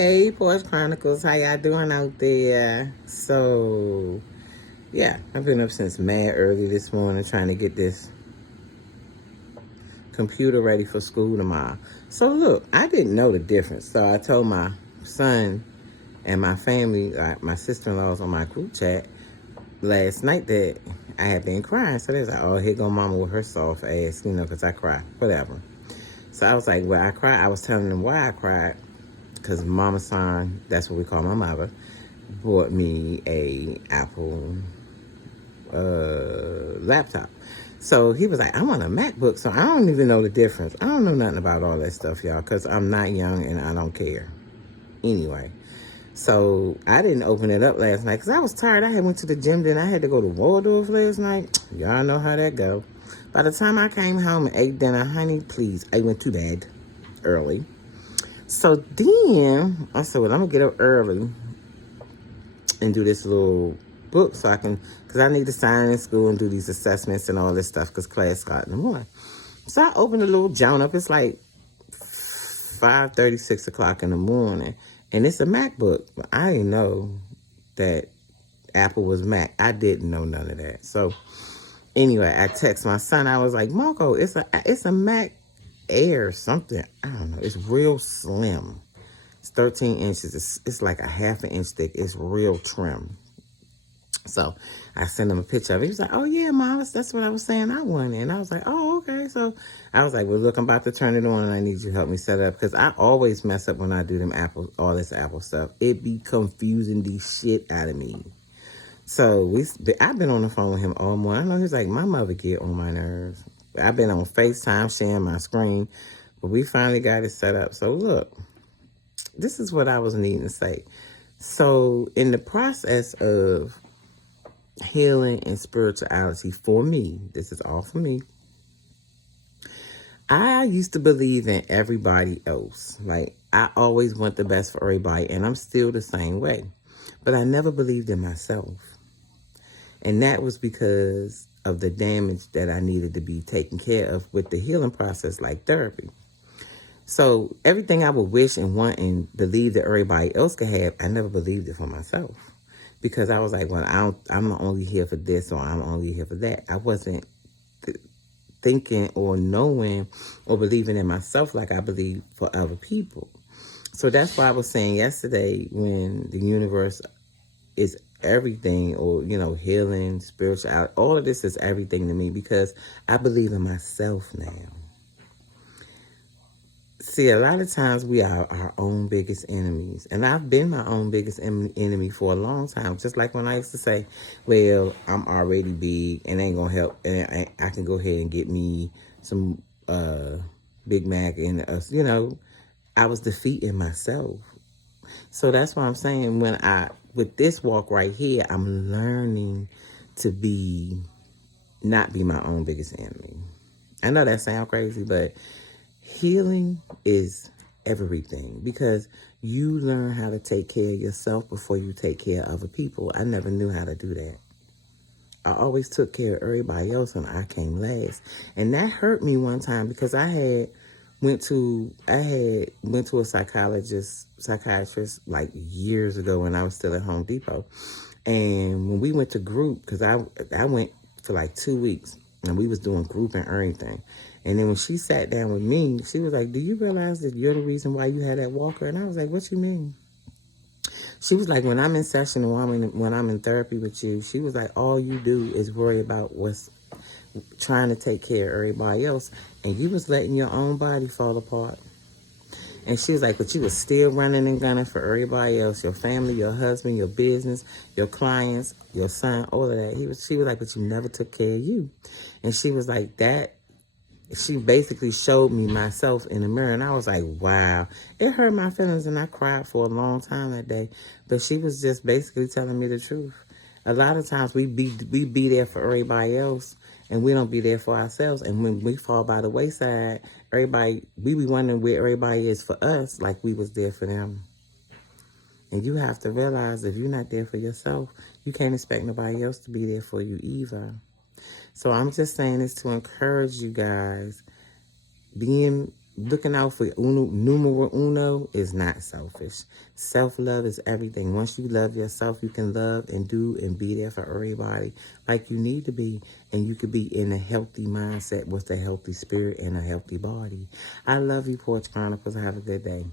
Hey, Porch Chronicles, how y'all doing out there? So, yeah, I've been up since mad early this morning trying to get this computer ready for school tomorrow. So, look, I didn't know the difference. So, I told my son and my family, like my sister-in-law's on my group chat last night that I had been crying. So, they was like, oh, here go mama with her soft ass, because I cry, whatever. So, I was like, well, I cried. I was telling them why I cried. Because Mama San, that's what we call my mother, bought me a Apple laptop. So he was like, I want a MacBook. So I don't even know the difference. I don't know nothing about all that stuff, y'all, because I'm not young and I don't care. Anyway, so I didn't open it up last night because I was tired. I had went to the gym, then I had to go to Waldorf last night. Y'all know how that go. By the time I came home and ate dinner, honey, please, I went to bed early. So then I said, well, I'm going to get up early and do this little book so I can, because I need to sign in school and do these assessments and all this stuff because class got in the morning. So I opened the little joint up. It's like 5:30, 6 o'clock in the morning. And it's a MacBook. I didn't know that Apple was Mac. I didn't know none of that. So anyway, I text my son. I was like, Marco, it's a Mac Air or something. I don't know. It's real slim. It's 13 inches. It's like a half an inch thick. It's real trim. So I sent him a picture of it. He was like, oh, yeah, Mom, that's what I was saying I wanted. And I was like, oh, okay. So I was like, well, look, I'm about to turn it on and I need you to help me set it up. Because I always mess up when I do all this Apple stuff. It be confusing the shit out of me. So I've been on the phone with him all morning. I know he's like, my mother get on my nerves. I've been on FaceTime sharing my screen. But we finally got it set up. So look, this is what I was needing to say. So in the process of healing and spirituality for me, this is all for me, I used to believe in everybody else. Like, I always want the best for everybody, and I'm still the same way. But I never believed in myself. And that was because of the damage that I needed to be taken care of with the healing process, like therapy. So everything I would wish and want and believe that everybody else could have, I never believed it for myself. Because I was like, well, I'm only here for this or I'm only here for that. I wasn't thinking or knowing or believing in myself like I believe for other people. So that's why I was saying yesterday, when the universe is everything, or, healing, spirituality, all of this is everything to me because I believe in myself now. See, a lot of times we are our own biggest enemies. And I've been my own biggest enemy for a long time. Just like when I used to say, well, I'm already big and ain't going to help. And I can go ahead and get me some Big Mac. And, I was defeating myself. So that's what I'm saying. With this walk right here, I'm learning to not be my own biggest enemy. I know that sounds crazy, but healing is everything because you learn how to take care of yourself before you take care of other people. I never knew how to do that. I always took care of everybody else and I came last. And that hurt me one time because I went to a psychiatrist like years ago when I was still at Home Depot. And when we went to group, because I went for like 2 weeks and we was doing group and everything. And then when she sat down with me, she was like, do you realize that you're the reason why you had that walker? And I was like, what you mean? She was like, when I'm in session or when I'm in therapy with you, she was like, all you do is worry about what's trying to take care of everybody else. And you was letting your own body fall apart. And she was like, but you was still running and gunning for everybody else, your family, your husband, your business, your clients, your son, all of that. She was like, but you never took care of you. And she was like, that. She basically showed me myself in the mirror, and I was like, wow. It hurt my feelings, and I cried for a long time that day. But she was just basically telling me the truth. A lot of times we be there for everybody else, and we don't be there for ourselves. And when we fall by the wayside, we be wondering where everybody is for us, like we was there for them. And you have to realize if you're not there for yourself, you can't expect nobody else to be there for you either. So I'm just saying this to encourage you guys. Being looking out for numero uno is not selfish. Self-love is everything. Once you love yourself, you can love and do and be there for everybody like you need to be. And you could be in a healthy mindset with a healthy spirit and a healthy body. I love you, Porch Chronicles. Have a good day.